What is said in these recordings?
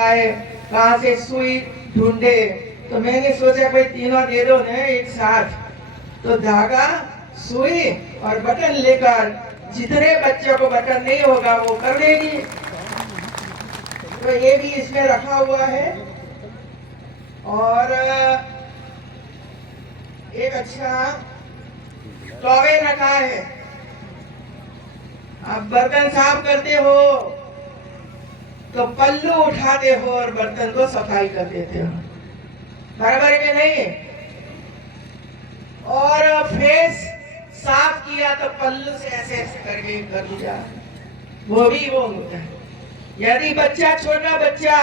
लाए, कहाँ से सुई ढूंढे। तो मैंने सोचा कोई तीनों दे दो ना एक साथ। तो धागा, सुई और बटन लेकर जितने बच्चों को बटन नहीं होगा वो कर देगी। तो ये भी इसमें रखा हुआ है। और एक अच्छा टॉवेल रखा है। आप बर्तन साफ करते हो तो पल्लू उठाते हो और बर्तन को सफाई कर देते हो, बराबर में नहीं है। और फेस साफ किया तो पल्लू से ऐसे ऐसे करके कर दिया, वो भी वो होता है। यदि बच्चा, छोटा बच्चा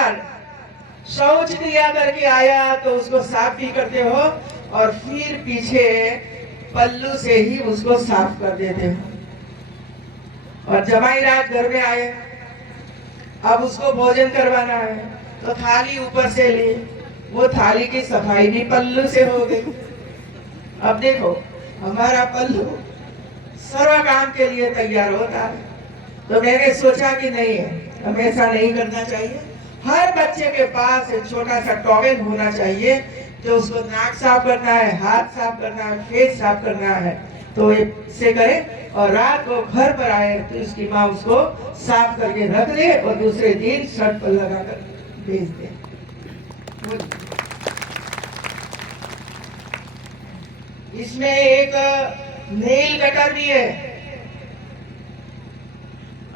शौच क्रिया करके आया तो उसको साफ भी करते हो और फिर पीछे पल्लू से ही उसको साफ कर देते हो। और जमाई रात घर में आए, अब उसको भोजन करवाना है तो थाली ऊपर से ली, वो थाली की सफाई भी पल्लू से हो गई। अब देखो हमारा पल्लू सर्व काम के लिए तैयार होता है। तो मैंने सोचा कि नहीं है, हमेशा नहीं करना चाहिए। हर बच्चे के पास एक छोटा सा टॉवेल होना चाहिए, जो उसको नाक साफ करना है, हाथ साफ करना है, फेस साफ करना है तो इससे करे। और रात को घर पर आए तो उसकी माँ उसको साफ करके रख दे और दूसरे दिन शर्ट पर लगाकर भेज दे। इसमें एक नेल कटर भी है।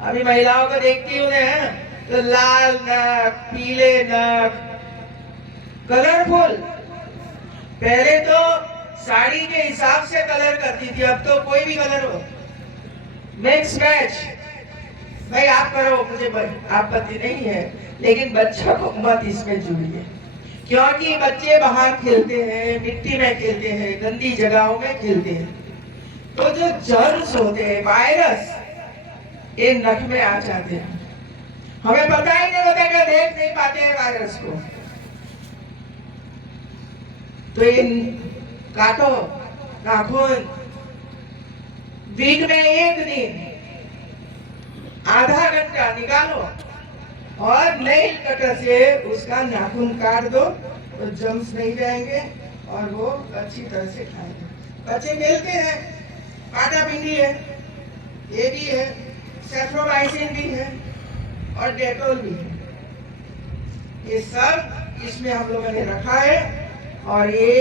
अभी महिलाओं को देखती हूँ ना, तो लाल नख, पीले नख, कलरफुल। पहले तो साड़ी के हिसाब से कलर करती थी, अब तो कोई भी कलर हो, मिक्स मैच। भाई आप करो, मुझे आपत्ति नहीं है, लेकिन बच्चा को मत इसमें जुड़िए, क्योंकि बच्चे बाहर खेलते हैं, मिट्टी में खेलते हैं, गंदी जगहों में खेलते हैं। तो जो जर्म्स होते हैं, वायरस, ये नख में आ जाते हैं। हमें पता ही नहीं होता कि देख नहीं पाते हैं वायरस को। तो ये काटो नाखून, वीक में एक दिन आधा घंटा निकालो और नेल कटर से उसका नाखून काट दो तो जम्स नहीं जाएंगे और वो अच्छी तरह से खाएंगे। बच्चे खेलते हैं, काटा पिंडी है, ये भी है, सेफ्रोमाइसिन भी है और डेटोल भी है। ये सब इसमें हम लोगों ने रखा है। और ये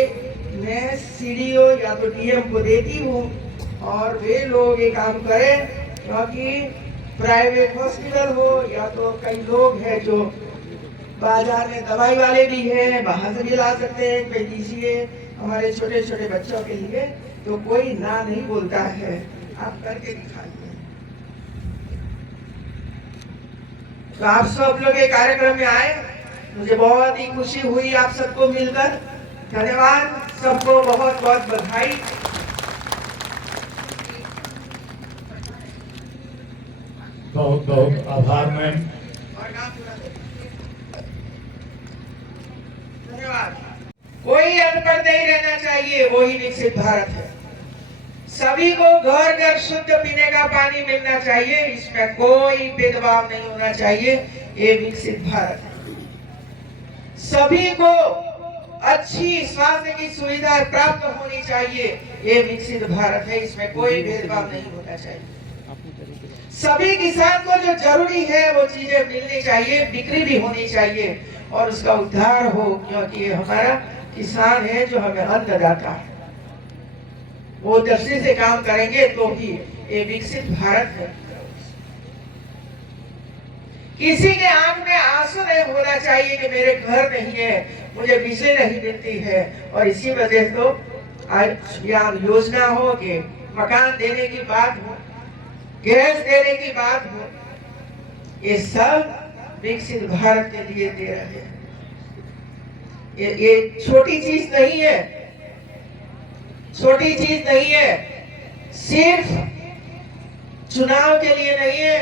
मैं सीडीओ या तो डीएम को देती हूँ और वे लोग ये काम करें, क्योंकि प्राइवेट हॉस्पिटल हो या तो कई लोग हैं जो बाजार में दवाई वाले भी हैं, बाहर से भी ला सकते हैं, कोई दीजिए हमारे छोटे छोटे बच्चों के लिए, तो कोई ना नहीं बोलता है। आप करके दिखाइए। तो आप सब लोग ये कार्यक्रम में आए, मुझे बहुत ही खुशी हुई आप सबको मिलकर। धन्यवाद, सबको बहुत बहुत बधाई। बहुत बहुत आभार मैम। धन्यवाद। कोई अनपढ़ नहीं रहना चाहिए, वही विकसित भारत है। सभी को घर घर शुद्ध पीने का पानी मिलना चाहिए, इसमें कोई भेदभाव नहीं होना चाहिए, ये विकसित भारत है। सभी को अच्छी स्वास्थ्य की सुविधा प्राप्त होनी चाहिए, ये विकसित भारत है, इसमें कोई भेदभाव नहीं होना चाहिए। सभी किसान को जो जरूरी है वो चीजें मिलनी चाहिए, बिक्री भी होनी चाहिए और उसका उद्धार हो, क्योंकि ये हमारा किसान है जो हमें अन्नदाता है। वो दृष्टि से काम करेंगे तो ही ये विकसित भारत है। किसी के आंख में आंसू नहीं होना चाहिए कि मेरे घर नहीं है, मुझे बिजली नहीं मिलती है, और इसी वजह से तो आज यहाँ योजना हो कि मकान देने की बात हो, गैस देने की बात हो, ये सब विकसित भारत के लिए दे रहे हैं। ये छोटी चीज नहीं है, छोटी चीज नहीं है, सिर्फ चुनाव के लिए नहीं है,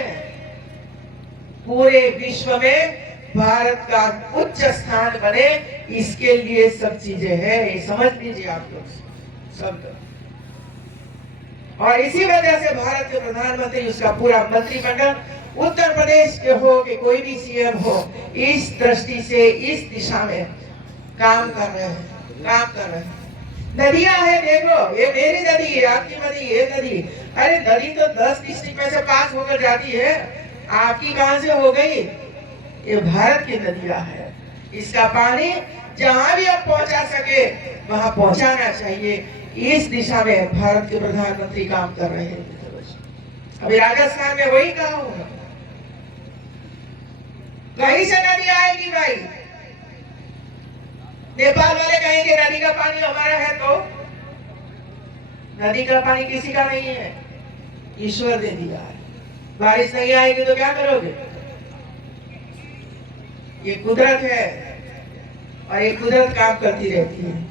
पूरे विश्व में भारत का उच्च स्थान बने, इसके लिए सब चीजें हैं, ये समझ लीजिए आप लोग सब लोग। और इसी वजह से भारत के प्रधानमंत्री, उसका पूरा मंत्रिमंडल उत्तर प्रदेश के हो कि कोई भी सीएम हो, इस दृष्टि से इस दिशा में काम कर रहे हैं। नदियां है, देखो ये मेरी नदी है, आपकी नदी, ये नदी, अरे नदी तो 10 डिस्ट्रिक्ट में से पास होकर जाती है, आपकी कहां से हो गई? ये भारत की नदियां है, इसका पानी जहां भी आप पहुंचा सके वहां पहुंचाना चाहिए। इस दिशा में भारत के प्रधानमंत्री काम कर रहे हैं। अभी राजस्थान में वही कहा हूं, कहीं से नदी आएगी भाई, नेपाल वाले कहेंगे नदी का पानी हमारा है, तो नदी का पानी किसी का नहीं है, ईश्वर ने दिया है। बारिश नहीं आएगी तो क्या करोगे? ये कुदरत है और ये कुदरत काम करती रहती है।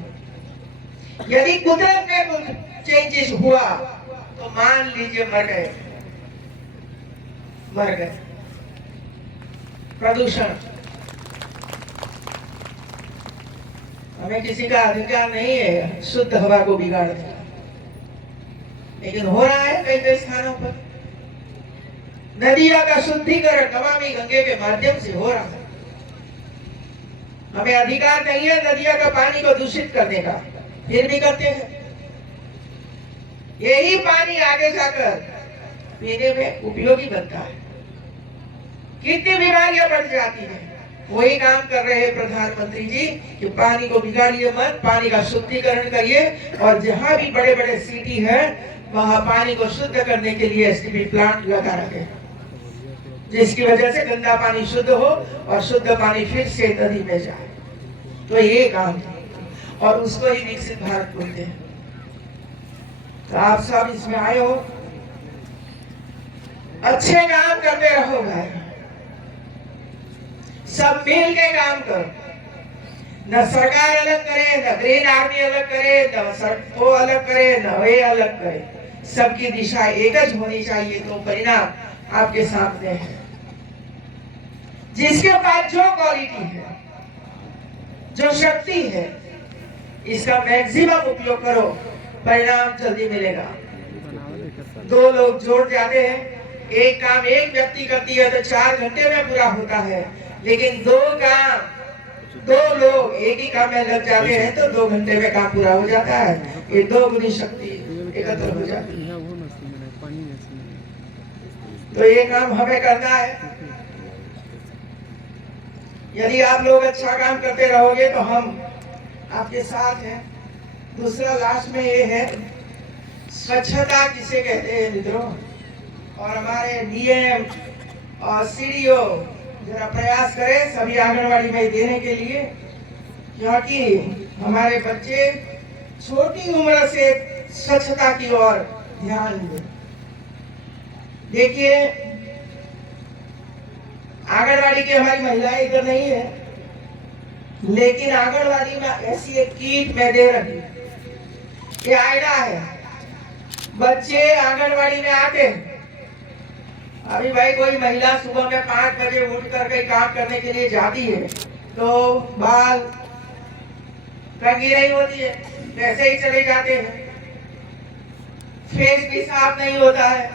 यदि कुदरत में कुछ चेंजेस हुआ तो मान लीजिए मर गए। प्रदूषण, हमें किसी का अधिकार नहीं है शुद्ध हवा को बिगाड़ने, लेकिन हो रहा है कई कई स्थानों पर। नदियों का शुद्धिकरण नमामि गंगे के माध्यम से हो रहा है। हमें अधिकार नहीं है नदियों का पानी को दूषित करने का, फिर भी करते हैं। यही पानी आगे जाकर पीने में उपयोगी बनता है, कितनी बीमारियां बढ़ जाती हैं। वही काम कर रहे हैं प्रधानमंत्री जी कि पानी को बिगाड़िए मत, पानी का शुद्धिकरण करिए, और जहां भी बड़े बड़े सिटी है वहां पानी को शुद्ध करने के लिए एसटीपी प्लांट लगा रखे, जिसकी वजह से गंदा पानी शुद्ध हो और शुद्ध पानी फिर से नदी में जाए। तो ये काम है और उसको ही विकसित भारत बोलते हैं। तो आप सब इसमें आए हो, अच्छे काम करते रहो भाई, सब मिल के काम करो। न सरकार अलग करे, न ग्रीन आर्मी अलग करे, न वो अलग करे, न वे अलग करे, सबकी दिशा एक ज होनी चाहिए। तो परिणाम आपके सामने है। जिसके पास जो क्वालिटी है, जो शक्ति है, इसका मैक्सिमम उपयोग करो, परिणाम जल्दी मिलेगा। दो लोग जोड़ जाते हैं, एक काम एक व्यक्ति करती है तो 4 घंटे में पूरा होता है, लेकिन दो लोग एक ही काम में लग जाते हैं तो 2 घंटे में काम पूरा हो जाता है। ये 2 गुनी शक्ति एकत्र हो जाती है। तो ये काम हमें करना है। यदि आप लोग अच्छा काम करते रहोगे तो हम आपके साथ हैं। दूसरा लास्ट में ये है, स्वच्छता किसे कहते हैं मित्रों, और हमारे डीएम और सीडीओ जरा प्रयास करें सभी आंगनवाड़ी में देने के लिए, क्योंकि हमारे बच्चे छोटी उम्र से स्वच्छता की ओर ध्यान दें। देखिए आंगनवाड़ी की हमारी महिलाएं इधर नहीं है, लेकिन आंगनवाड़ी में ऐसी एक किट मैं दे रही, ये आईना है। बच्चे आंगनवाड़ी में आते, अभी भाई कोई महिला सुबह में 5 बजे उठ कर के काम करने के लिए जाती है तो बाल रंगी नहीं होती है, वैसे ही चले जाते हैं। फेस भी साफ नहीं होता है,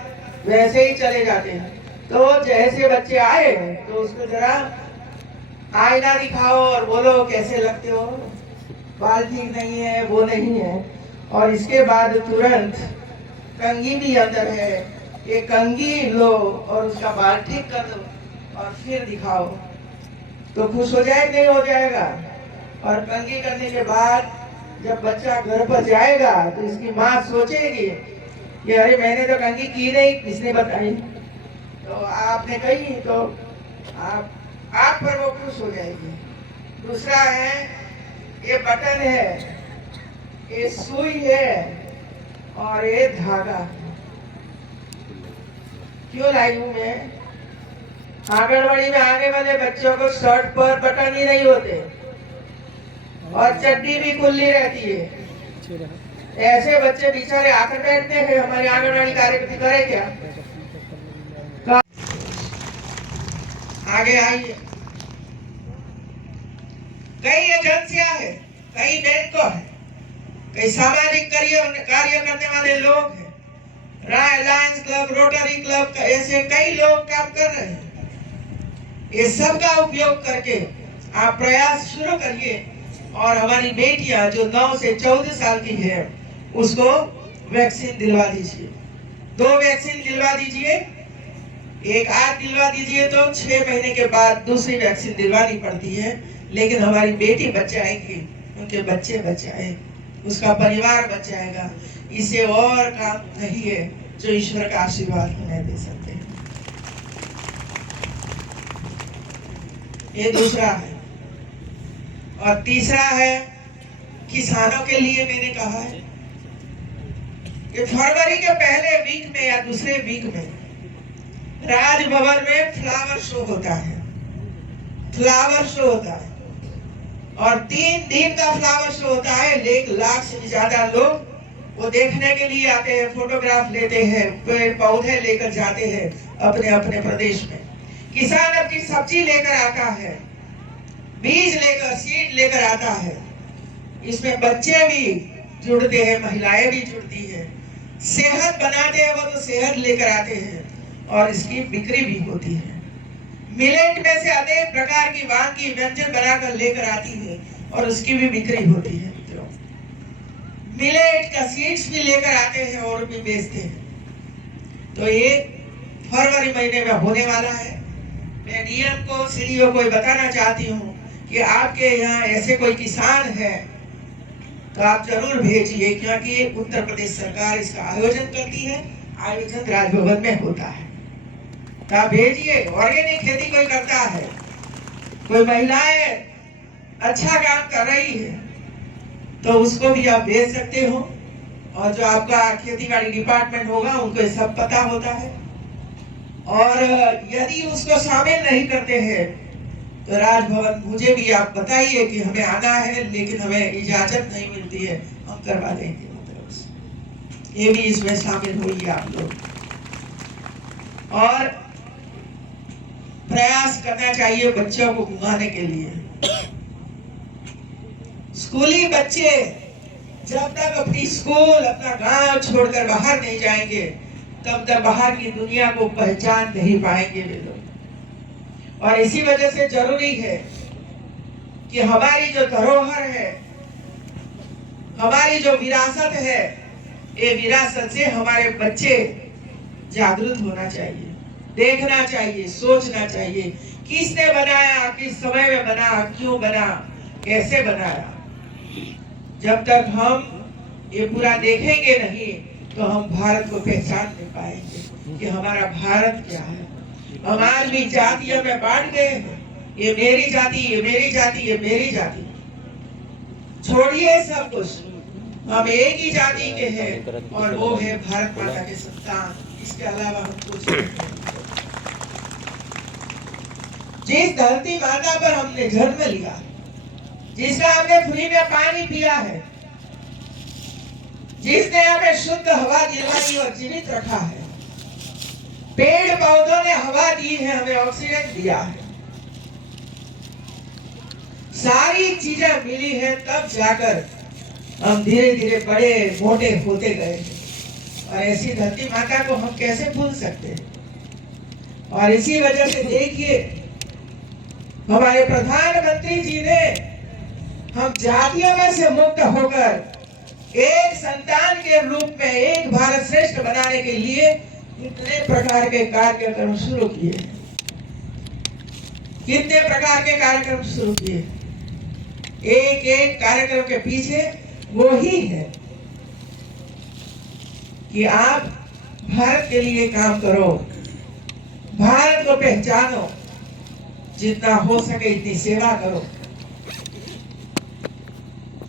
वैसे ही चले जाते हैं। तो जैसे बच्चे आए तो उसको जरा आईना दिखाओ और बोलो कैसे लगते हो, बाल ठीक नहीं है, वो नहीं है। और इसके बाद तुरंत कंघी भी अंदर है, ये कंघी लो और उसका बाल ठीक कर दो और फिर दिखाओ, तो खुश हो जाए नहीं हो जाएगा। और कंघी करने के बाद जब बच्चा घर पर जाएगा तो इसकी माँ सोचेगी कि अरे मैंने तो कंघी की नहीं, किसने बताई, तो आपने कही, तो आप पर वो खुश हो जाएगी। दूसरा है, ये बटन है, ये सुई है और ये धागा। क्यों लाई हूं मैं? आंगनवाड़ी में आने वाले बच्चों को शर्ट पर बटन ही नहीं होते और चड्डी भी खुली रहती है। ऐसे बच्चे बेचारे आकर बैठते हैं, हमारे आंगनवाड़ी कार्यकर्ता करे क्या? आगे आइए। कई एजेंसियां है, कई बैंक है, कई सामाजिक कार्य करने वाले लोग हैं, लायंस क्लब, रोटरी क्लब, ऐसे कई लोग काम कर रहे हैं। ये सब का उपयोग करके आप प्रयास शुरू करिए और हमारी बेटियां जो 9 से 14 साल की है उसको वैक्सीन दिलवा दीजिए। 2 वैक्सीन दिलवा दीजिए, एक आज दिलवा दीजिए तो 6 महीने के बाद दूसरी वैक्सीन दिलवानी पड़ती है। लेकिन हमारी बेटी बचाएगी, उनके बच्चे बचाए, उसका परिवार बचाएगा। इसे और काम नहीं है जो ईश्वर का आशीर्वाद हमें दे सकते हैं। ये दूसरा है। और तीसरा है, किसानों के लिए मैंने कहा है कि फरवरी के पहले वीक में या दूसरे वीक में राजभवन में फ्लावर शो होता है। फ्लावर शो होता है और 3 दिन का फ्लावर शो होता है। 1 लाख से भी ज्यादा लोग वो देखने के लिए आते हैं, फोटोग्राफ लेते हैं, पेड़ पौधे लेकर जाते हैं अपने अपने प्रदेश में। किसान अपनी सब्जी लेकर आता है, बीज लेकर, सीड लेकर आता है। इसमें बच्चे भी जुड़ते हैं, महिलाएं भी जुड़ती है। सेहत बनाते हैं वो तो सेहत लेकर आते हैं और इसकी बिक्री भी होती है। मिलेट में से अनेक प्रकार की वानगी व्यंजन बनाकर लेकर आती है और उसकी भी बिक्री होती है। मिलेट का सीड्स भी लेकर आते हैं और भी बेचते हैं। तो ये फरवरी महीने में होने वाला है। मैं डीएम को, सीडीओ को बताना चाहती हूँ कि आपके यहाँ ऐसे कोई किसान है तो आप जरूर भेजिए, क्योंकि उत्तर प्रदेश सरकार इसका आयोजन करती है। आयोजन राजभवन में होता है, तो आप भेजिए। ऑर्गेनिक खेती कोई करता है, कोई महिलाएं अच्छा काम कर रही है तो उसको भी आप भेज सकते हो। और जो आपका खेती बाड़ी डिपार्टमेंट होगा उनको ये सब पता होता है। और यदि उसको शामिल नहीं करते हैं तो राजभवन मुझे भी आप बताइए कि हमें आना है, लेकिन हमें इजाजत नहीं मिलती है, हम करवा देंगे मतलब से। ये भी इसमें शामिल होइए आप लोग। और प्रयास करना चाहिए बच्चों को घुमाने के लिए। स्कूली बच्चे जब तक अपनी स्कूल, अपना गांव छोड़कर बाहर नहीं जाएंगे तब तक बाहर की दुनिया को पहचान नहीं पाएंगे वे लोग। और इसी वजह से जरूरी है कि हमारी जो धरोहर है, हमारी जो विरासत है, ये विरासत से हमारे बच्चे जागरूक होना चाहिए, देखना चाहिए, सोचना चाहिए किसने बनाया, किस समय में बना, क्यों बना, कैसे बनाया। जब तक हम ये पूरा देखेंगे नहीं तो हम भारत को पहचान नहीं पाएंगे कि हमारा भारत क्या है। हम आज भी जातियों में बांट गए हैं, ये मेरी जाति, ये मेरी जाति, ये मेरी जाति। छोड़िए सब कुछ, हम एक ही जाति के हैं और वो है भारत माता के संतान। इसके अलावा हम कुछ नहीं। जिस धरती माता पर हमने जन्म लिया, जिसका हमने फ्री में पानी पिया है, जिसने हमें शुद्ध हवा दिलाई और जीवित रखा है, पेड़ पौधों ने हवा दी है, हमें ऑक्सीजन दिया है, सारी चीजें मिली है, तब जाकर हम धीरे धीरे बड़े मोटे होते गए। और ऐसी धरती माता को हम कैसे भूल सकते हैं। और इसी वजह से देखिए हमारे प्रधानमंत्री जी ने हम जातियों में से मुक्त होकर एक संतान के रूप में एक भारत श्रेष्ठ बनाने के लिए कितने प्रकार के कार्यक्रम शुरू किए, कितने प्रकार के कार्यक्रम शुरू किए। एक एक कार्यक्रम के पीछे वो ही है कि आप भारत के लिए काम करो, भारत को पहचानो, जितना हो सके इतनी सेवा करो।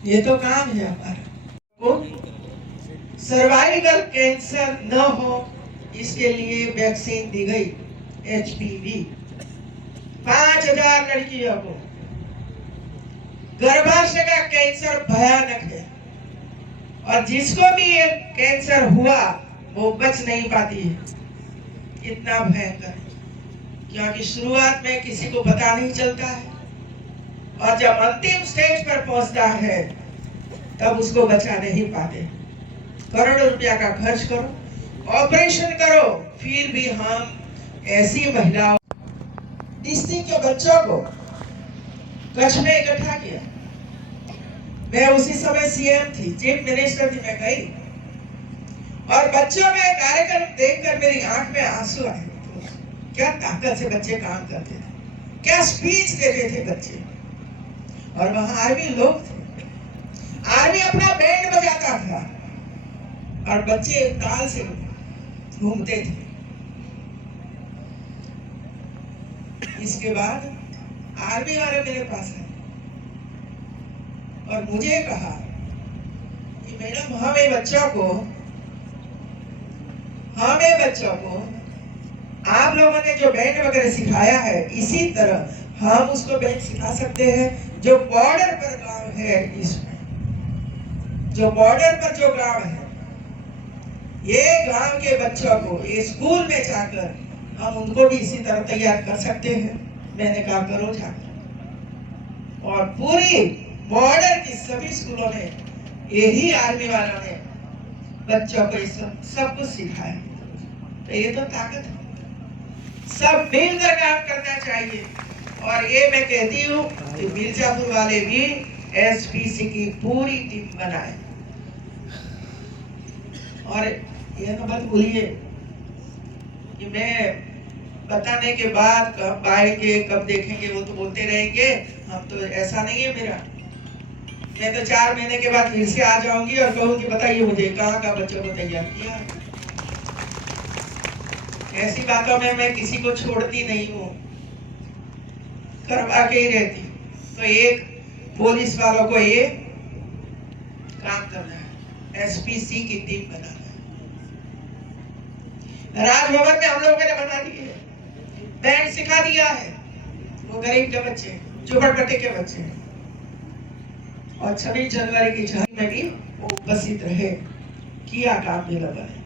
ये तो काम है हमारा। सर्वाइकल कैंसर न हो इसके लिए वैक्सीन दी गई, HPV। 5000 लड़कियों को। गर्भाशय का कैंसर भयानक है और जिसको भी ये कैंसर हुआ वो बच नहीं पाती है, इतना भयंकर है। क्योंकि शुरुआत में किसी को पता नहीं चलता है और जब अंतिम स्टेज पर पहुंचता है तब उसको बचा नहीं पाते। करोड़ों रुपया का खर्च करो, ऑपरेशन करो, फिर भी हम ऐसी महिलाओं डिस्ट्रिक्ट के बच्चों को कच्छ में इकट्ठा किया। मैं उसी समय सीएम थी, चीफ मिनिस्टर थी, मैं गई और बच्चों में कार्यक्रम देखकर मेरी आंख में आंसू आए। क्या ताकत से बच्चे काम करते थे, क्या स्पीच देते थे बच्चे। और वहां आर्मी लोग थे, आर्मी अपना बैंड बजाता था और बच्चे ताल से घूमते थे। इसके बाद आर्मी वाले मेरे पास आए और मुझे कहा कि मैडम हमें बच्चों को आप लोगों ने जो बैंड वगैरह सिखाया है, इसी तरह हम उसको बैंड सिखा सकते हैं। जो बॉर्डर पर गांव है, इसमें जो बॉर्डर पर जो गांव है, ये गांव के बच्चों को ये स्कूल में जाकर हम उनको भी इसी तरह तैयार कर सकते हैं। मैंने कहा करो जाकर। और पूरी बॉर्डर की सभी स्कूलों में यही आर्मी वालों ने बच्चों को सब कुछ सिखाया। तो ये तो ताकत है, सब मिलकर काम करना चाहिए। और ये मैं कहती हूँ कि मिर्जापुर वाले भी एसपीसी की पूरी टीम बनाए। और ये ना मत भूलिए कि मैं बताने के बाद कब आएंगे कब देखेंगे वो तो बोलते रहेंगे, हम तो ऐसा नहीं है मेरा। मैं तो 4 महीने के बाद फिर से आ जाऊंगी और कहूंगी बताइए मुझे कहाँ का बच्चों को तैयार किया। ऐसी बातों में मैं किसी को छोड़ती नहीं हूँ, करवा के ही रहती। तो एक पुलिस वालों को ये काम करना है, एसपीसी की टीम बनाना है। राजभवन में हम लोगों ने बना दिए, बैंड सिखा दिया है। वो गरीब के बच्चे, झोपड़पट्टी के बच्चे, और 26 जनवरी की झांकी में भी उपस्थित रहे, किया काम भी लगा है।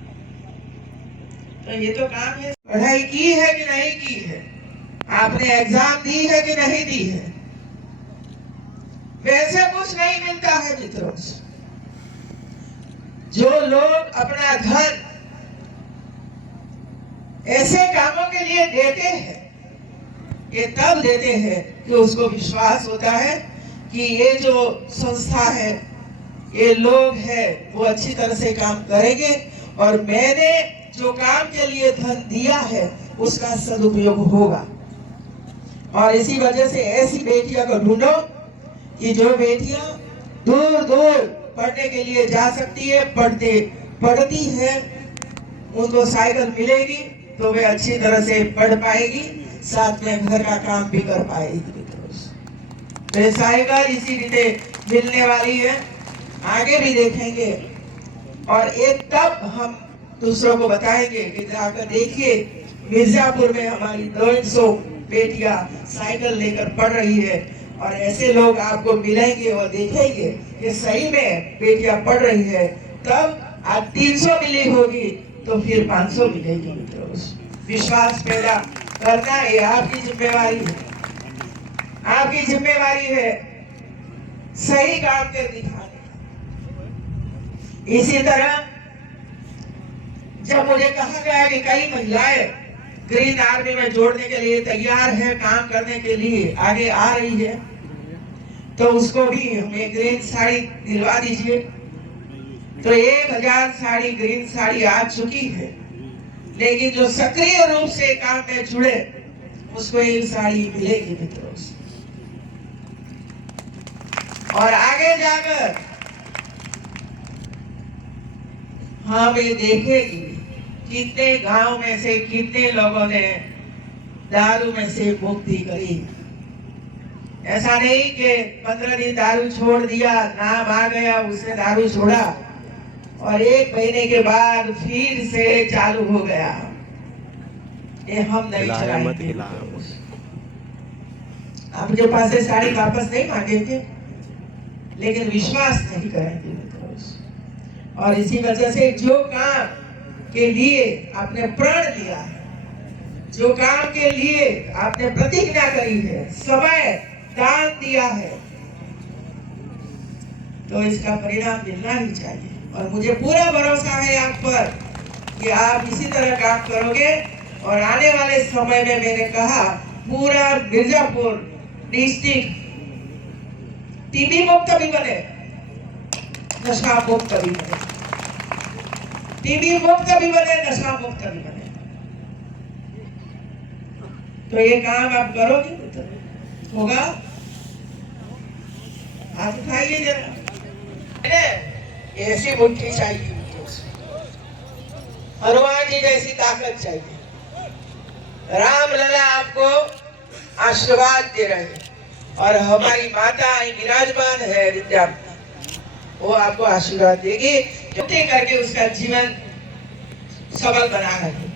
तो ये तो काम है। पढ़ाई की है कि नहीं की है, आपने एग्जाम दी है कि नहीं दी है, वैसे कुछ नहीं मिलता है मित्रों। जो लोग अपना धन ऐसे कामों के लिए देते हैं, ये तब देते हैं कि उसको विश्वास होता है कि ये जो संस्था है, ये लोग हैं, वो अच्छी तरह से काम करेंगे और मैंने जो काम के लिए धन दिया है उसका सदुपयोग होगा। और इसी वजह से ऐसी बेटियों को ढूंढो कि जो बेटियां दूर दूर पढ़ने के लिए जा सकती है, पढ़ती है, उनको साइकिल मिलेगी तो वे अच्छी तरह से पढ़ पाएगी, साथ में घर का काम भी कर पाएगी। तो साइकिल इसी रीते मिलने वाली है, आगे भी देखेंगे। और एक तब हम दूसरों को बताएंगे कि जाकर देखिए मिर्जापुर में हमारी 200 बेटियां साइकिल लेकर पढ़ रही है। और ऐसे लोग आपको मिलेंगे और देखेंगे कि सही में बेटियां पढ़ रही है। तब आज 300 मिली होगी तो फिर 500 मिलेगी। मित्रों, विश्वास पैदा करना ये आपकी जिम्मेवारी है, आपकी जिम्मेवारी है सही काम कर दिखाने। इसी तरह जब मुझे कहा गया कि कई महिलाएं ग्रीन आर्मी में जोड़ने के लिए तैयार है, काम करने के लिए आगे आ रही है, तो उसको भी हमें ग्रीन साड़ी दिलवा दीजिए। तो 1000 साड़ी ग्रीन साड़ी आ चुकी है, लेकिन जो सक्रिय रूप से काम में जुड़े उसको ये साड़ी मिलेगी मित्रों। और आगे जाकर हम ये देखेंगे कितने गांव में से कितने लोगों ने दारू में से मुक्ति करी। ऐसा नहीं कि 15 दिन दारू छोड़ दिया, नाम आ गया, उसने दारू छोड़ा और 1 महीने के बाद फिर से चालू हो गया। ये हम नहीं चलाएंगे। आपके पास से साड़ी वापस नहीं मांगेंगे, लेकिन विश्वास नहीं करेंगे। और इसी वजह से जो काम के लिए आपने प्रण लिया है, जो काम के लिए आपने प्रतिज्ञा करी है, समय दान दिया है, तो इसका परिणाम मिलना ही चाहिए। और मुझे पूरा भरोसा है आप पर कि आप इसी तरह काम करोगे और आने वाले समय में मैंने कहा पूरा मिर्जापुर डिस्ट्रिक्ट टीबी मुक्त भी बने, नशा मुक्त भी बने, टीबी मुक्त भी बने, नशा मुक्त भी बने। तो ये काम आप करोगे तो होगा। हाथ उठाइए जरा। ऐसी मुट्ठी चाहिए, हनुमान जी जैसी ताकत चाहिए। राम लला आपको आशीर्वाद दे रहे हैं और हमारी माता विराजमान है विद्या, वो आपको आशीर्वाद देगी, जुटे करके उसका जीवन सबल बना रहे हैं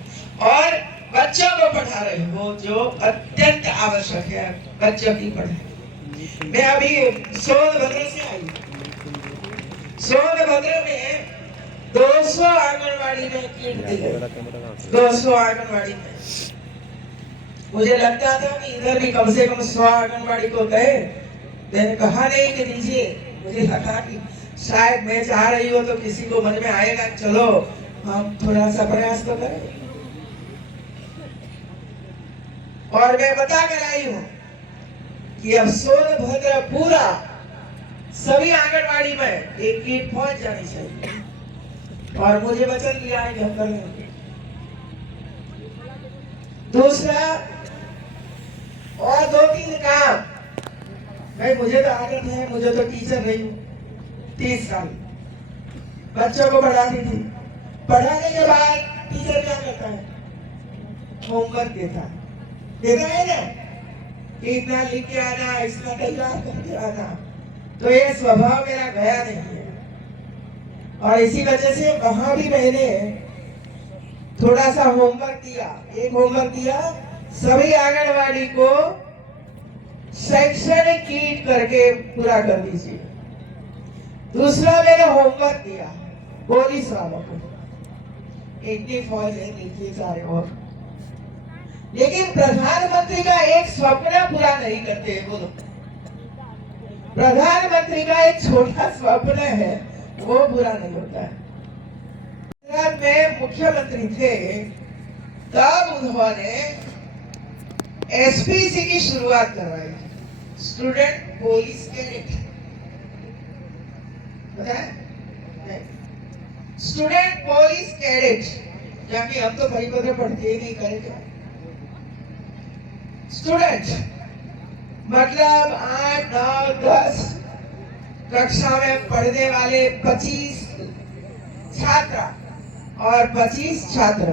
और बच्चों को पढ़ा रहे हैं, वो जो अत्यंत आवश्यक है बच्चों की पढ़ाई। मैं अभी सोनभद्र से आई, सोनभद्र में 200 आंगनवाड़ी में किट दी गई, 200 आंगनवाड़ी में। मुझे लगता था कि इधर भी कम से कम 100 आंगनवाड़ी को गए, मैंने कहा नहीं कि दीजिए। मुझे लगा कि शायद मैं चाह रही हो तो किसी को मन में आएगा, चलो हम थोड़ा सा प्रयास तो करें। और मैं बता कर आई हूँ कि अब सोनभद्र पूरा सभी आंगनवाड़ी में एक किट पहुंच जानी चाहिए और मुझे वचन दिया है कि हम कर लेंगे। दूसरा और 2-3 काम, भाई मुझे तो आदत है, मुझे तो टीचर रही हूँ 30 साल, बच्चों को पढ़ाती थी। पढ़ाने के बाद टीचर क्या करता है? होमवर्क देता है ना, इतना लिख के आना, इसका तैयार करके आना। तो ये स्वभाव मेरा गया नहीं है और इसी वजह से वहां भी मैंने थोड़ा सा होमवर्क दिया। एक होमवर्क दिया, सभी आंगनवाड़ी को शैक्षणिक किट करके पूरा कर दीजिए। दूसरा मैंने होमवर्क दिया पुलिस वालों को, इतनी फौज है देखिए सारे, और लेकिन प्रधानमंत्री का एक स्वप्न पूरा नहीं करते हैं वो लोग। प्रधानमंत्री का एक छोटा स्वप्न है, वो पूरा नहीं होता है। गुजरात में मुख्यमंत्री थे तब उन्होंने एसपीसी की शुरुआत करवाई, स्टूडेंट पुलिस कैडेट, बताए स्टूडेंट पुलिस कैडेट, जाके हम तो भाई पत्र पढ़ते ही नहीं करेंगे। स्टूडेंट मतलब 8, 9, 10 कक्षा में पढ़ने वाले 25 छात्र और 25 छात्र,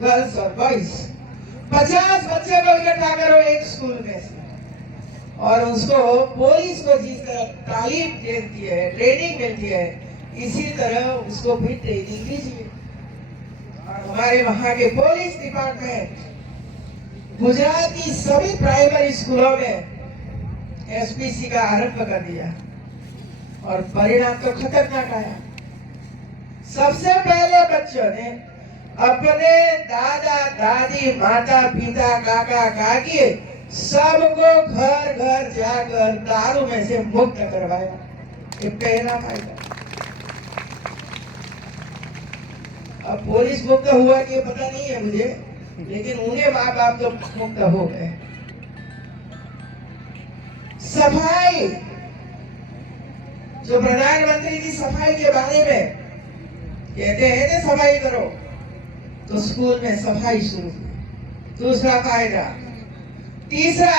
गर्ल्स और बॉयज, 50 बच्चे को इकट्ठा करो एक स्कूल में से और उसको पुलिस को जिस तरह तालीम देती है, ट्रेनिंग मिलती है, इसी तरह उसको भी ट्रेनिंग दीजिए। और हमारे वहां के पुलिस डिपार्टमेंट गुजरात की सभी प्राइमरी स्कूलों में एसपीसी का आरंभ कर दिया और परिणाम तो खतरनाक आया। सबसे पहले बच्चों ने अपने दादा दादी, माता पिता, काका काकी सबको घर घर जाकर दारू में से मुक्त करवाया। ये पहला फायदा। अब पुलिस मुक्त हुआ कि पता नहीं है मुझे, लेकिन उन्हें माँ बाप तो मुक्त हो गए। सफाई, जो प्रधानमंत्री जी सफाई के बारे में कहते हैं ना सफाई करो, तो स्कूल में सफाई शुरू हुई। दूसरा फायदा। तीसरा,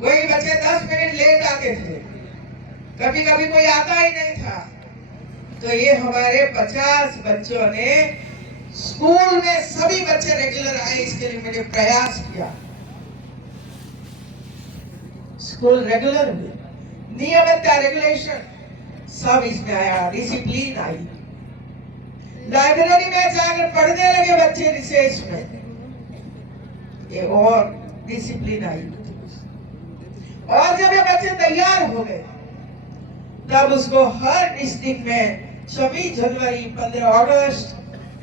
कोई बच्चे 10 मिनट लेट आते थे, कभी कभी कोई आता ही नहीं था, तो ये हमारे 50 बच्चों ने स्कूल में सभी बच्चे रेगुलर आए, इसके लिए मैंने प्रयास किया। स्कूल रेगुलर हुए, नियमितता, रेगुलेशन सब इसमें आया, डिसिप्लिन आई। लाइब्रेरी में जाकर पढ़ने लगे बच्चे, रिसर्च में ये और डिसिप्लिन आई। और जब ये बच्चे तैयार हो गए तब उसको हर डिस्ट्रिक्ट में 26 जनवरी, 15 अगस्त,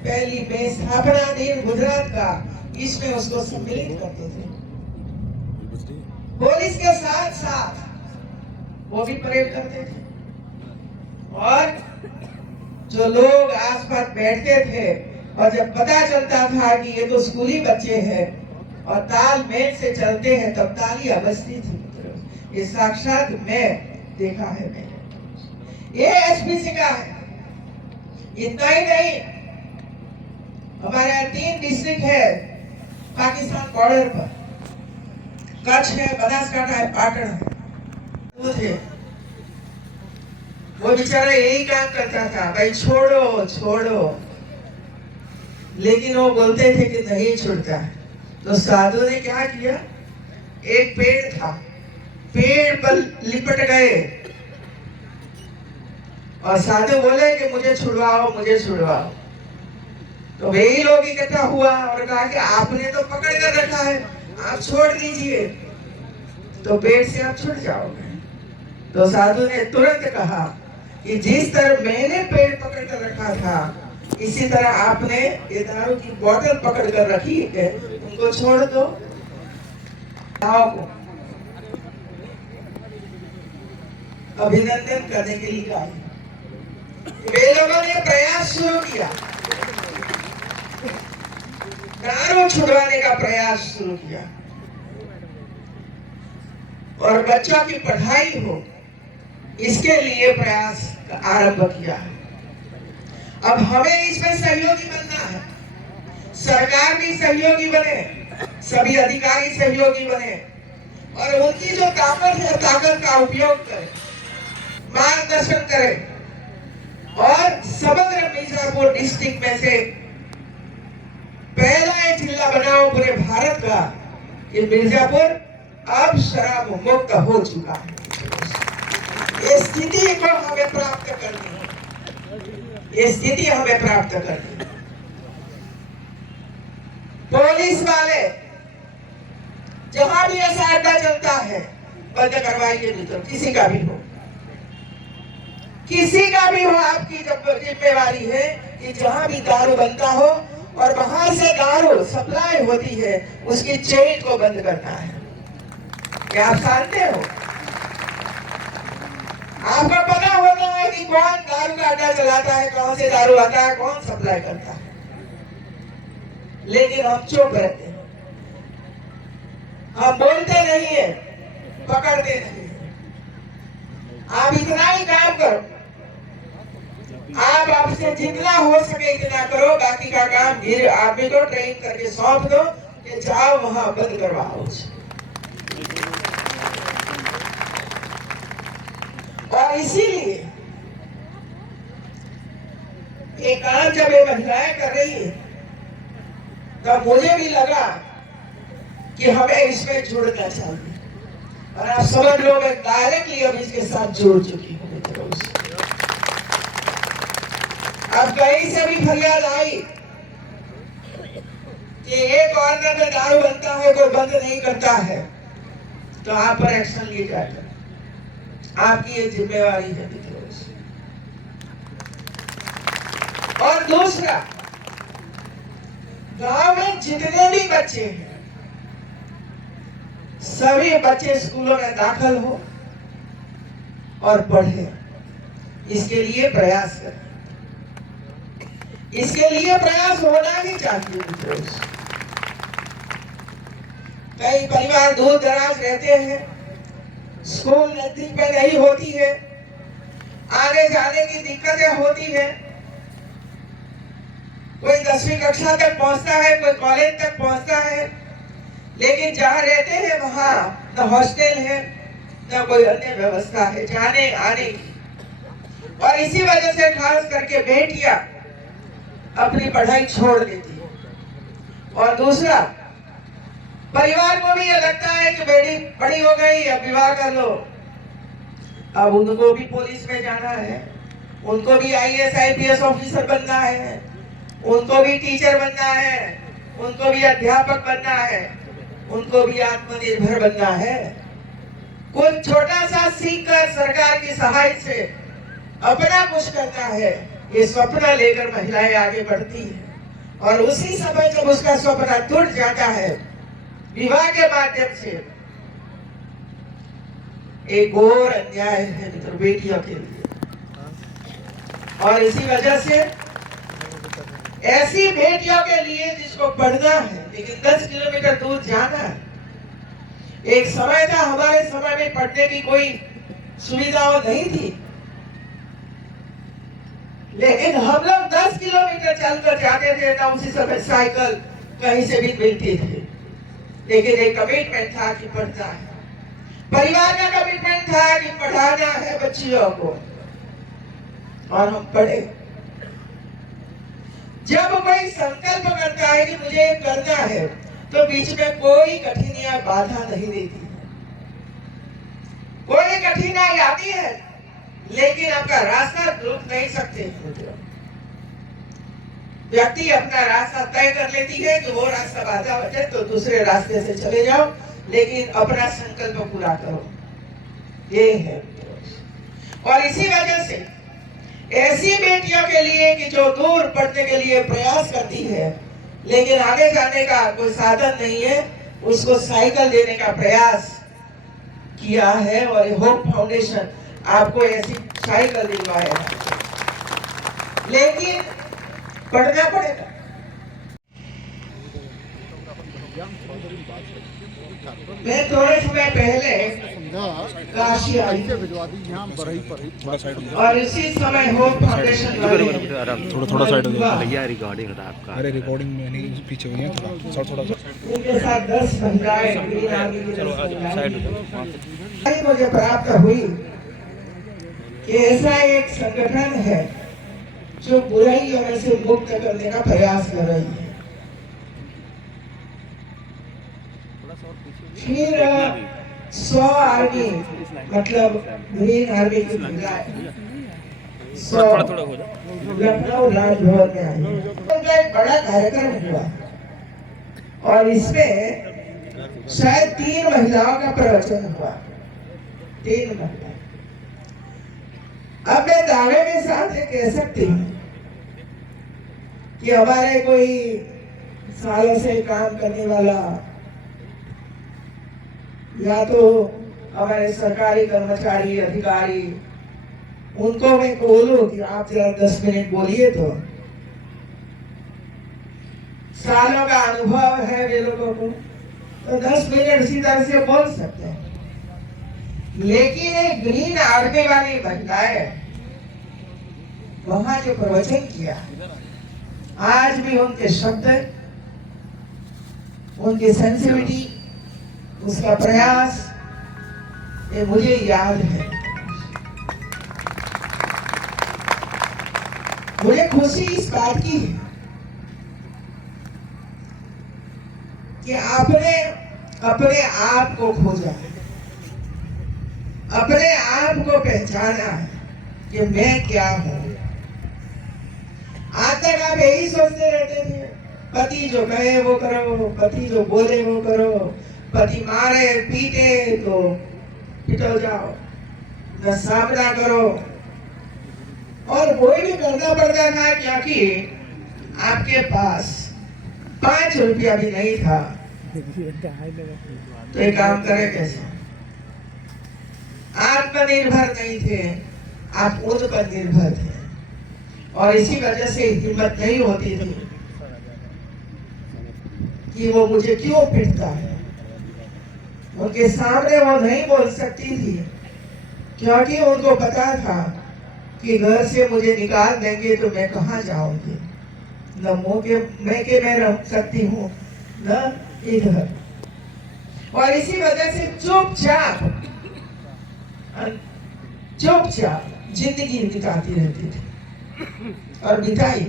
1 मई स्थापना दिन गुजरात का, इसमें उसको सम्मिलित करते थे। पुलिस के साथ साथ वो भी परेड करते थे और जो लोग आसपास बैठते थे और जब पता चलता था कि ये तो स्कूली बच्चे हैं और तालमेल से चलते हैं, तब तालियां बजती थी मित्रों। ये साक्षात मैं देखा है मैंने। ये एसपीसी का है। इतना ही नहीं, हमारे यहाँ 3 डिस्ट्रिक्ट है पाकिस्तान बॉर्डर पर, कच्छ है, बनासकांठा है, पाटन है। वो थे, वो बेचारा यही काम करता था, भाई छोड़ो छोड़ो, लेकिन वो बोलते थे कि नहीं छूटता। तो साधु ने क्या किया, एक पेड़ था, पेड़ पर लिपट गए और साधु बोले कि मुझे छुड़वाओ मुझे छुड़वाओ। तो वही लोग इकट्ठा हुआ और कहा कि आपने तो पकड़ कर रखा है, आप छोड़ दीजिए तो पेड़ से आप छूट जाओगे। तो साधु ने तुरंत कहा कि जिस तरह मैंने पेड़ पकड़ कर रखा था, इसी तरह आपने ये दारू की बोतल पकड़ कर रखी है, उनको छोड़ दो। को अभिनंदन करने के लिए कहा। वे लोगों ने प्रयास शुरू किया, दारू छुड़वाने का प्रयास शुरू किया और बच्चों की पढ़ाई हो, इसके लिए प्रयास आरंभ किया है। अब हमें इसमें सहयोगी बनना है, सरकार भी सहयोगी बने, सभी अधिकारी सहयोगी बने और उनकी जो ताकत है, ताकत का उपयोग करें, मार्गदर्शन करें और समग्र मिर्जापुर डिस्ट्रिक्ट में से पहला एक जिला बनाओ पूरे भारत का कि मिर्जापुर अब शराब मुक्त हो चुका है। ये स्थिति को हमें प्राप्त करनी है, ये स्थिति हमें प्राप्त करनी है। पुलिस वाले जहां भी ऐसा अड्डा चलता है बंद करवाइए मित्रों, किसी का भी हो, किसी का भी हो। आपकी जिम्मेवारी है कि जहां भी दारू बनता हो और बाहर से दारू सप्लाई होती है, उसकी चेन को बंद करना है। क्या आप जानते हो, आपको पता होता है कि कौन दारू का अड्डा चलाता है, कौन से दारू आता है, कौन सप्लाई करता है, लेकिन हम चुप रहते हैं, हम बोलते नहीं है, पकड़ते नहीं है। आप इतना ही काम करो, आप आपसे जितना हो सके इतना करो, बाकी का काम धीरे आदमी को ट्रेन करके सौंप दो कि जाओ वहां बंद करवाओ। और इसीलिए ये काम जब ये महिलाएं कर रही है, तब मुझे भी लगा कि हमें इसमें जुड़ना चाहिए और आप समझ लो मैं डायरेक्टली अब इसके साथ जुड़ चुकी हूँ। अब कहीं से भी फरियाद आई कि एक कॉर्नर में दारू बनता है, कोई बंद नहीं करता है, तो आप पर एक्शन लिए जाएगा। आपकी ये जिम्मेवारी है मित्रों। और दूसरा, गांव में जितने भी बच्चे हैं, सभी बच्चे स्कूलों में दाखिल हो और पढ़े, इसके लिए प्रयास करें, इसके लिए प्रयास होना ही चाहिए मित्रों। कई परिवार दूर दराज रहते हैं, स्कूल नजदीक में नहीं होती है, आने जाने की दिक्कतें होती है, कोई 10वीं कक्षा तक पहुंचता है, कोई कॉलेज तक पहुंचता है, लेकिन जहां रहते हैं वहां न हॉस्टल है न कोई अन्य व्यवस्था है जाने आने की। और इसी वजह से खास करके बेटियां अपनी पढ़ाई छोड़ देती है। और दूसरा, परिवार को भी ये लगता है कि बेटी बड़ी हो गई, अब विवाह कर लो। अब उनको भी पुलिस में जाना है, उनको भी IAS IPS ऑफिसर बनना है, उनको भी टीचर बनना है, उनको भी अध्यापक बनना है, उनको भी आत्मनिर्भर बनना है। कुछ छोटा सा सीखकर सरकार की सहायता से अपना कुछ करना है, ये स्वप्न लेकर महिलाएं आगे बढ़ती है। और उसी समय जब उसका स्वप्न टूट जाता है विवाह के माध्यम से, एक घोर अन्याय है मित्र बेटियों के लिए। और इसी वजह से ऐसी बेटियों के लिए जिसको पढ़ना है लेकिन 10 किलोमीटर दूर जाना है। एक समय था, हमारे समय में पढ़ने की कोई सुविधाओं नहीं थी, लेकिन हम लोग 10 किलोमीटर चलकर जाते थे ना, उसी समय साइकिल कहीं से भी मिलती थी। लेकिन एक कमिटमेंट था कि पढ़ना है, परिवार का कमिटमेंट था कि पढ़ाना है बच्चियों को, और हम पढ़े। जब कोई संकल्प करता है कि मुझे करना है, तो बीच में कोई कठिनाइयां बाधा नहीं देती। कोई कठिनाई आती है लेकिन आपका रास्ता रोक नहीं सकते। व्यक्ति अपना रास्ता तय कर लेती है कि वो रास्ता बाधा बचे तो दूसरे रास्ते से चले जाओ, लेकिन अपना संकल्प पूरा करो, ये है। और इसी वजह से ऐसी बेटियों के लिए कि जो दूर पढ़ने के लिए प्रयास करती है लेकिन आगे जाने का कोई साधन नहीं है, उसको साइकिल देने का प्रयास किया है, और होप फाउंडेशन आपको ऐसी साइकिल दिलवाएगा। लेकिन पढ़ना पड़ेगा। मैं थोड़े समय पहले काशी आई और इसी समय होप फाउंडेशन थोड़ा साइड हो जाओ भैया, रिकॉर्डिंग होता है आपका। अरे रिकॉर्डिंग में नहीं, पीछे हुई है थोड़ा उनके साथ 10 महिलाएं ग्रीन आर्मी की साइड हो जाओ। मुझे प्राप्त हुई कि ऐसा एक संगठन है जो बुराइयों से मुक्त करने का प्रयास कर रही है। फिर 100 आर्मी, मतलब ग्रीन आर्मी की महिलाएं 100 लखनऊ राजभवन में आई। उनका एक बड़ा कार्यक्रम हुआ और इसमें शायद 3 महिलाओं का प्रवचन हुआ। 3 महिला। अब मैं दावे के साथ ये कह सकती हूँ कि हमारे कोई सालों से काम करने वाला या तो हमारे सरकारी कर्मचारी अधिकारी, उनको मैं बोलूं कि आप जरा 10 मिनट बोलिए, तो सालों का अनुभव है वे लोगों को, तो 10 मिनट इसी तरह से बोल सकते हैं। लेकिन एक ग्रीन आर्मी वाली महिलाएं वहां जो प्रवचन किया, आज भी उनके शब्द, उनकी सेंसिटिविटी, उसका प्रयास, ये मुझे याद है। मुझे खुशी इस बात की है कि आपने अपने आप को खोजा, अपने आप को पहचाना है कि मैं क्या हूं। आज तक आप यही सोचते रहते थे, पति जो कहे वो करो, पति जो बोले वो करो, पति मारे पीटे तो पिटो जाओ, न सामना करो। और वो भी करना पड़ता था क्योंकि आपके पास 5 रुपया भी नहीं था, तो ये काम करे कैसे? आत्मनिर्भर नहीं थे, आप उन पर निर्भर थे, और इसी वजह से हिम्मत नहीं होती थी कि वो मुझे क्यों पिटता है। उनके सामने वो नहीं बोल सकती थी क्योंकि उनको पता था कि घर से मुझे निकाल देंगे तो मैं कहाँ जाऊंगी, न मैं रह सकती हूँ न इधर। और इसी वजह से चुपचाप जिंदगी बिताती रहती थी और बिताई।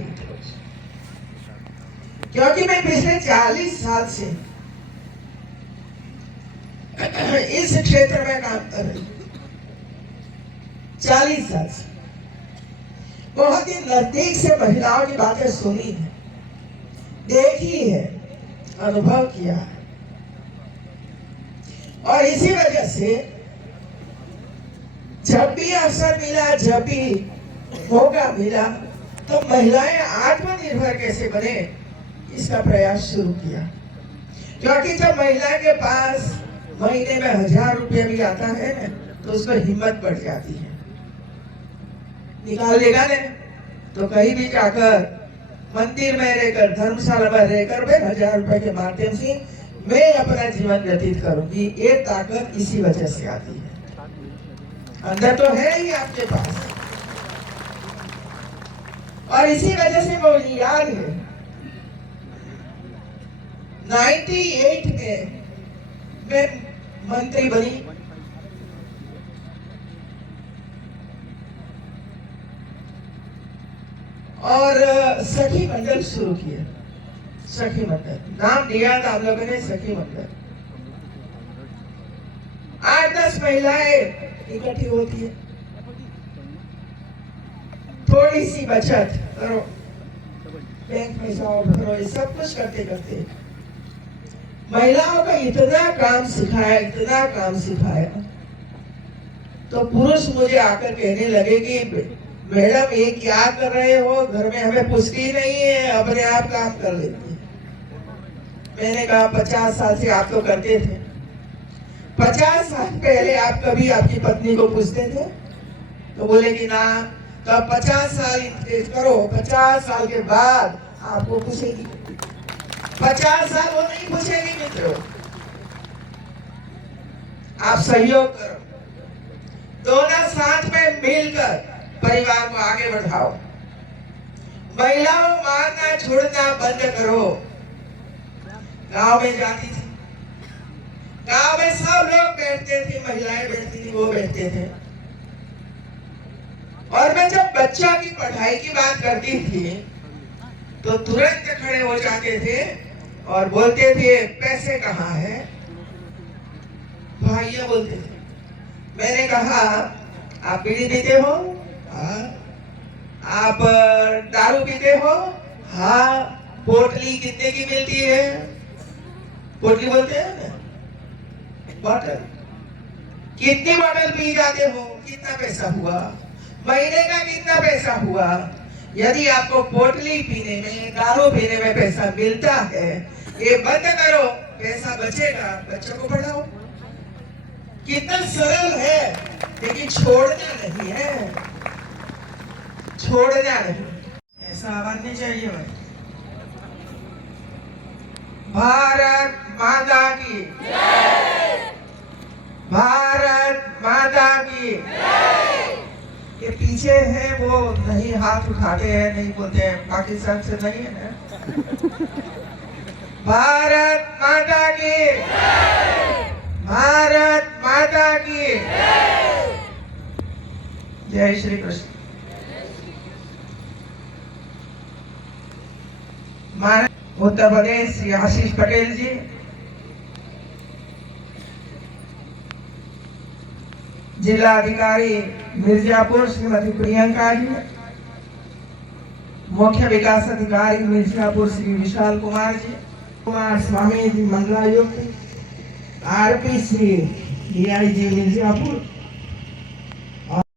क्योंकि मैं पिछले 40 साल से इस क्षेत्र में काम कर रही हूँ, 40 साल से बहुत ही नजदीक से महिलाओं की बातें सुनी है, देखी है, अनुभव किया है। और इसी वजह से जब भी अवसर मिला, जब भी मौका मिला, तो महिलाएं आत्मनिर्भर कैसे बने, इसका प्रयास शुरू किया। क्योंकि जब महिला के पास महीने में 1000 रुपया भी आता है तो उसको हिम्मत बढ़ जाती है, निकाल लेगा ने तो कहीं भी जाकर मंदिर में रहकर, धर्मशाला में रहकर मैं 1000 रुपए के माध्यम से मैं अपना जीवन व्यतीत करूंगी। ये ताकत इसी वजह से आती है, अंदर तो है ही आपके पास, और इसी वजह से मुझे याद है 98 में मैं मंत्री बनी, और सखी मंडल शुरू किया। सखी मंडल नाम दिया था हम लोगों ने, सखी मंडल। 8-10 महिलाएं इकट्ठी होती है, थोड़ी सी बचत करो, बैंक में जाओ, भरो, ये सब कुछ करते करते महिलाओं को इतना काम सिखाया, इतना काम सिखाया, तो पुरुष मुझे आकर कहने लगे कि मैडम ये क्या कर रहे हो, घर में हमें पूछती ही नहीं है, अपने आप काम कर लेती है। मैंने कहा 50 साल से आप तो करते थे, 50 साल पहले आप कभी आपकी पत्नी को पूछते थे? तो बोले कि ना। तो 50 साल करो, 50 साल के बाद आपको पूछेगी, 50 साल वो नहीं पूछेगी मित्रों। आप सहयोग करो, दोनों साथ में मिलकर परिवार को आगे बढ़ाओ, महिलाओं मारना छोड़ना बंद करो। गांव में जाती थी, गांव में सब लोग बैठते थे, महिलाएं बैठती थी, वो बैठते थे, और मैं जब बच्चा की पढ़ाई की बात करती थी तो तुरंत खड़े हो जाते थे और बोलते थे पैसे कहाँ है, भाइया बोलते थे। मैंने कहा आप बीड़ी पीते हो? हाँ। आप दारू पीते हो? हाँ। पोटली कितने की मिलती है? पोटली बोलते हैं ना, बॉटल। कितनी बॉटल पी जाते हो? कितना पैसा हुआ? महीने का कितना पैसा हुआ? यदि आपको पोटली पीने में, दारू पीने में पैसा मिलता है, ये बंद करो, पैसा बचेगा, बच्चों को पढ़ाओ। कितना सरल है, लेकिन छोड़ना नहीं है, छोड़ना नहीं। ऐसा आवाज नहीं चाहिए भाई। भारत माता की जय, भारत माता की जय। ये पीछे है वो नहीं हाथ उठाते हैं, नहीं बोलते हैं, पाकिस्तान से नहीं है ना। भारत माता की जय, भारत माता की जय। जय श्री कृष्ण। उत्तर प्रदेश श्री आशीष पटेल जी, जिला अधिकारी मिर्जापुर श्रीमती प्रियंका जी, मुख्य विकास अधिकारी मिर्जापुर श्री विशाल कुमार जी, कुमार स्वामी जी मंडलायुक्त, आरपी श्री डीआईजी मिर्जापुर,